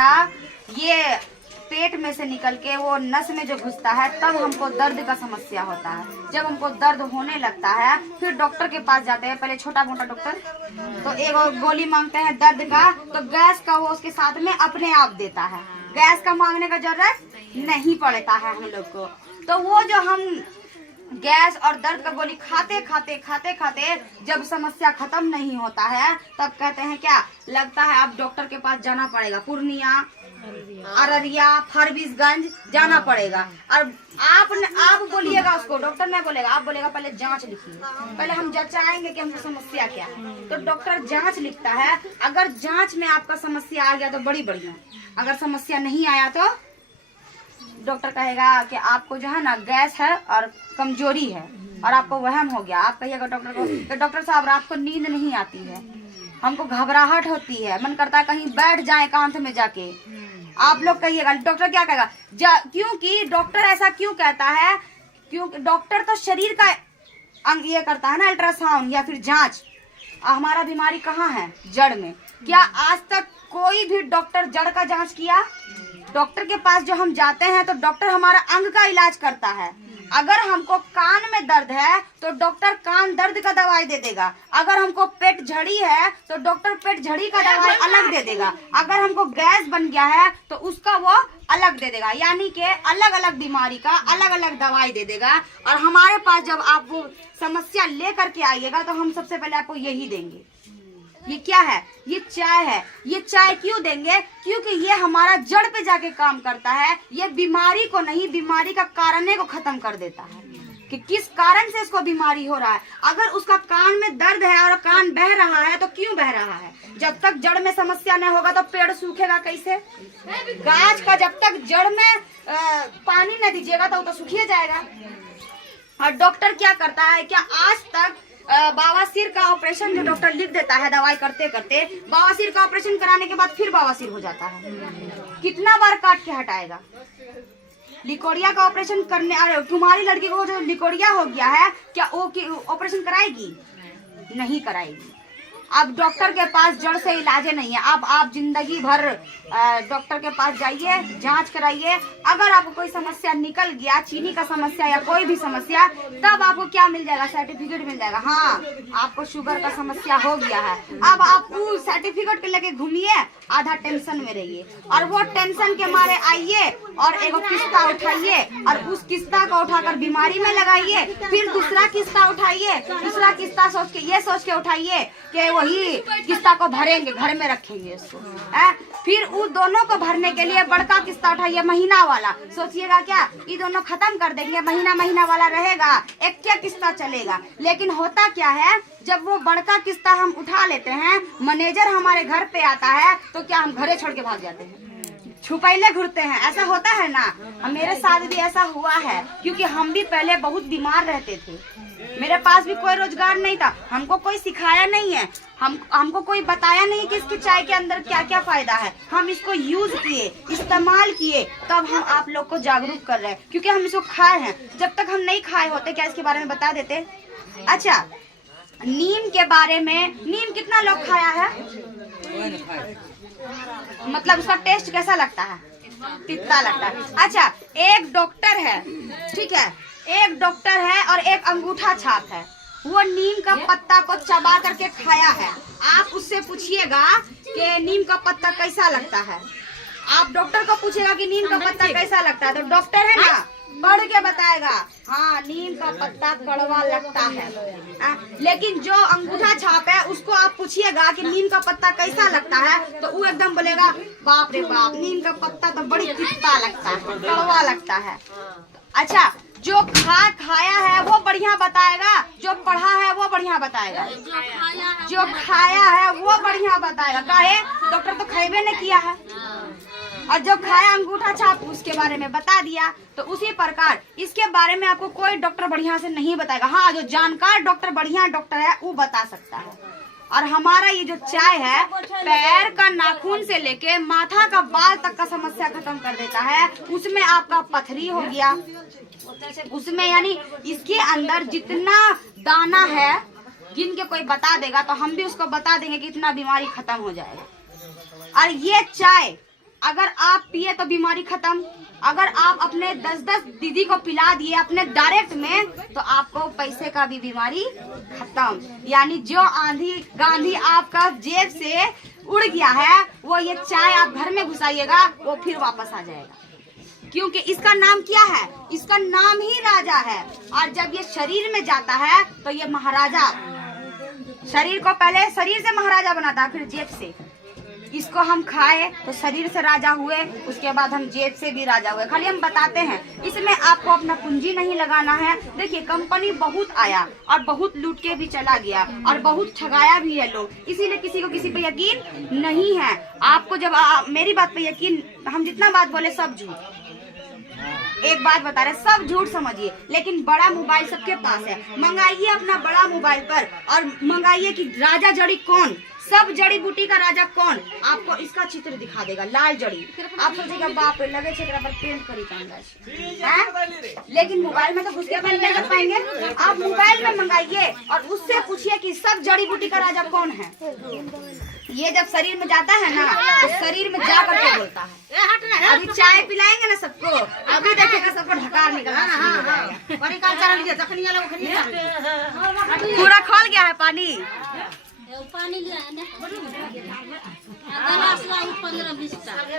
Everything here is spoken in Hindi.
ये पेट में से निकल के वो नस में जो घुसता है तब हमको दर्द का समस्या होता है। जब हमको दर्द होने लगता है फिर डॉक्टर के पास जाते हैं। पहले छोटा मोटा डॉक्टर तो एक गोली मांगते हैं दर्द का, तो गैस का वो उसके साथ में अपने आप देता है। गैस का मांगने का जरूरत नहीं पड़ता है हम लोग को। तो वो जो हम गैस और दर्द का गोली खाते खाते जब समस्या खत्म नहीं होता है तब कहते हैं क्या लगता है अब डॉक्टर के पास जाना पड़ेगा। पूर्णिया, अररिया, फरबिसगंज जाना पड़ेगा। और आप बोलिएगा उसको, डॉक्टर नहीं बोलेगा, आप बोलेगा पहले जांच लिखिए। पहले हम जांचाएंगे कि हमको समस्या क्या है। तो डॉक्टर जांच लिखता है। अगर जांच में आपका समस्या आ गया तो बड़ी बढ़िया, अगर समस्या नहीं आया तो डॉक्टर कहेगा कि आपको जो है ना गैस है और कमजोरी है और आपको वहम हो गया। आप कहिएगा डॉक्टर को कि डॉक्टर साहब रात को नींद नहीं आती है, हमको घबराहट होती है, मन करता है कहीं बैठ जाए एकांत में जाके। आप लोग कहिएगा डॉक्टर क्या कहेगा? क्योंकि डॉक्टर ऐसा क्यों कहता है? क्योंकि डॉक्टर तो शरीर का अंग ये करता है ना, अल्ट्रासाउंड या फिर जांच। हमारा बीमारी कहाँ है? जड़ में। क्या आज तक कोई भी डॉक्टर जड़ का जांच किया? डॉक्टर के पास जो हम जाते हैं तो डॉक्टर हमारा अंग का इलाज करता है। अगर हमको कान में दर्द है तो डॉक्टर कान दर्द का दवाई दे देगा। अगर हमको पेट झड़ी है तो डॉक्टर पेट झड़ी का दवाई अलग दे देगा। अगर हमको गैस बन गया है तो उसका वो अलग दे देगा। यानी कि अलग अलग बीमारी का अलग अलग दवाई दे देगा। और हमारे पास जब आप वो समस्या लेकर के आइएगा तो हम सबसे पहले आपको यही देंगे। ये क्या है? ये चाय है। ये चाय क्यों देंगे? क्योंकि ये हमारा जड़ पे जाके काम करता है। ये बीमारी को नहीं, बीमारी का कारण को खत्म कर देता है कि किस कारण से इसको बीमारी हो रहा है। अगर उसका कान में दर्द है और कान बह रहा है तो क्यों बह रहा है? जब तक जड़ में समस्या नहीं होगा तो पेड़ सूखेगा कैसे? गाछ का जब तक जड़ में पानी न दीजिएगा तो वो तो सूखिए जाएगा। और डॉक्टर क्या करता है? क्या आज तक बवासीर का ऑपरेशन जो डॉक्टर लिख देता है दवाई करते करते, बवासीर का ऑपरेशन कराने के बाद फिर बवासीर हो जाता है। कितना बार काट के हटाएगा? लिकोरिया का ऑपरेशन करने, अरे तुम्हारी लड़की को जो लिकोरिया हो गया है क्या वो ऑपरेशन कराएगी? नहीं कराएगी। अब डॉक्टर के पास जड़ से इलाज नहीं है। अब आप जिंदगी भर डॉक्टर के पास जाइए, जांच कराइए। अगर आपको कोई समस्या निकल गया, चीनी का समस्या या कोई भी समस्या, तब आपको क्या मिल जाएगा? सर्टिफिकेट मिल जाएगा। हाँ, आपको शुगर का समस्या हो गया है। अब आप उस सर्टिफिकेट के लेके घूमिए, आधा टेंशन में रहिए और वो टेंशन के मारे आइए और एक किस्ता उठाइए और उस किस्ता को उठाकर बीमारी में लगाइए। फिर दूसरा किस्ता उठाइए, दूसरा किस्ता सोच के उठाइए कि वही किस्ता को भरेंगे, घर में रखेंगे उसको। फिर उन दोनों को भरने के लिए बड़का किस्ता उठाइए, महीना वाला। सोचिएगा क्या ये दोनों खत्म कर देंगे, महीना वाला रहेगा, एक क्या किस्ता चलेगा। लेकिन होता क्या है, जब वो बड़का किस्ता हम उठा लेते हैं, मैनेजर हमारे घर पे आता है तो क्या हम घरे छोड़ के भाग जाते हैं, छुपैले घूरते हैं। ऐसा होता है ना। मेरे साथ भी ऐसा हुआ है क्योंकि हम भी पहले बहुत बीमार रहते थे। मेरे पास भी कोई रोजगार नहीं था, हमको कोई सिखाया नहीं है, हमको कोई बताया नहीं कि इसकी चाय के अंदर क्या क्या फायदा है। हम इसको यूज किए, इस्तेमाल किए, तब हम आप लोग को जागरूक कर रहे हैं क्योंकि हम इसको खाए हैं। जब तक हम नहीं खाए होते क्या इसके बारे में बता देते? अच्छा, नीम के बारे में, नीम कितना लोग खाया है? मतलब उसका टेस्ट कैसा लगता है? तिता लगता है। अच्छा, एक डॉक्टर है, ठीक है, एक डॉक्टर है और एक अंगूठा छाप है। वो नीम का पत्ता को चबा करके खाया है। आप उससे पूछिएगा कि नीम का पत्ता कैसा लगता है। आप डॉक्टर को पूछेगा कि नीम का पत्ता कैसा लगता है, तो डॉक्टर है ना पढ़ के बताएगा, हाँ नीम का पत्ता कड़वा लगता है। लेकिन जो अंगूठा छाप है उसको आप पूछिएगा कि नीम का पत्ता कैसा लगता है, तो वो एकदम बोलेगा बाप रे बाप, नीम का पत्ता तो बड़ी तिता लगता है, कड़वा लगता है। अच्छा, जो खाया है वो बढ़िया बताएगा, जो पढ़ा है वो बढ़िया बताएगा, जो खाया है वो बढ़िया बताएगा। काहे? डॉक्टर तो खाइबे नहीं किया है। और जो खाया अंगूठा छाप उसके बारे में बता दिया। तो उसी प्रकार इसके बारे में आपको कोई डॉक्टर बढ़िया से नहीं बताएगा। हाँ, जो जानकार डॉक्टर, बढ़िया डॉक्टर है वो बता सकता है। और हमारा ये जो चाय है पैर का नाखून से लेके माथा का बाल तक का समस्या खत्म कर देता है। उसमें आपका पथरी हो गया, उसमें यानी इसके अंदर जितना दाना है गिन के कोई बता देगा तो हम भी उसको बता देंगे कि इतना बीमारी खत्म हो जाएगा। और ये चाय अगर आप पिए तो बीमारी खत्म। अगर आप अपने 10-10 दीदी को पिला दिए अपने डायरेक्ट में, तो आपको पैसे का भी बीमारी खत्म। यानी जो आंधी गांधी आपका जेब से उड़ गया है, वो ये चाय आप घर में घुसाइएगा, वो फिर वापस आ जाएगा। क्योंकि इसका नाम क्या है? इसका नाम ही राजा है। और जब ये शरीर में जाता है तो ये महाराजा, शरीर को पहले शरीर से महाराजा बनाता है, फिर जेब से। इसको हम खाए तो शरीर से राजा हुए, उसके बाद हम जेब से भी राजा हुए। खाली हम बताते हैं, इसमें आपको अपना पूंजी नहीं लगाना है। देखिए कंपनी बहुत आया और बहुत लूट के भी चला गया और बहुत ठगाया भी है लोग, इसीलिए किसी को किसी पे यकीन नहीं है। आपको जब मेरी बात पे यकीन, हम जितना बात बोले सब झूठ। एक बात बता रहे, सब झूठ समझिए, लेकिन बड़ा मोबाइल सबके पास है। मंगाइए अपना बड़ा मोबाइल पर और मंगाइए कि राजा जड़ी कौन, सब जड़ी बूटी का राजा कौन, आपको इसका चित्र दिखा देगा। लाल जड़ी, आप सोचेगा बाप रे लगे छे पर पेंट करी है? लेकिन मोबाइल में तो घुस के पेंट नहीं कर पाएंगे। आप मोबाइल में मंगाइए और उससे पूछिए कि सब जड़ी बूटी का राजा कौन है। ये जब शरीर में जाता है ना, तो शरीर में जा करके बोलता है। अभी चाय पिलाएंगे ना सबको, अभी देखेगा सबको ढकार निकलना। पूरा खोल गया है पानी। पानी लिया है ना, 15-20 का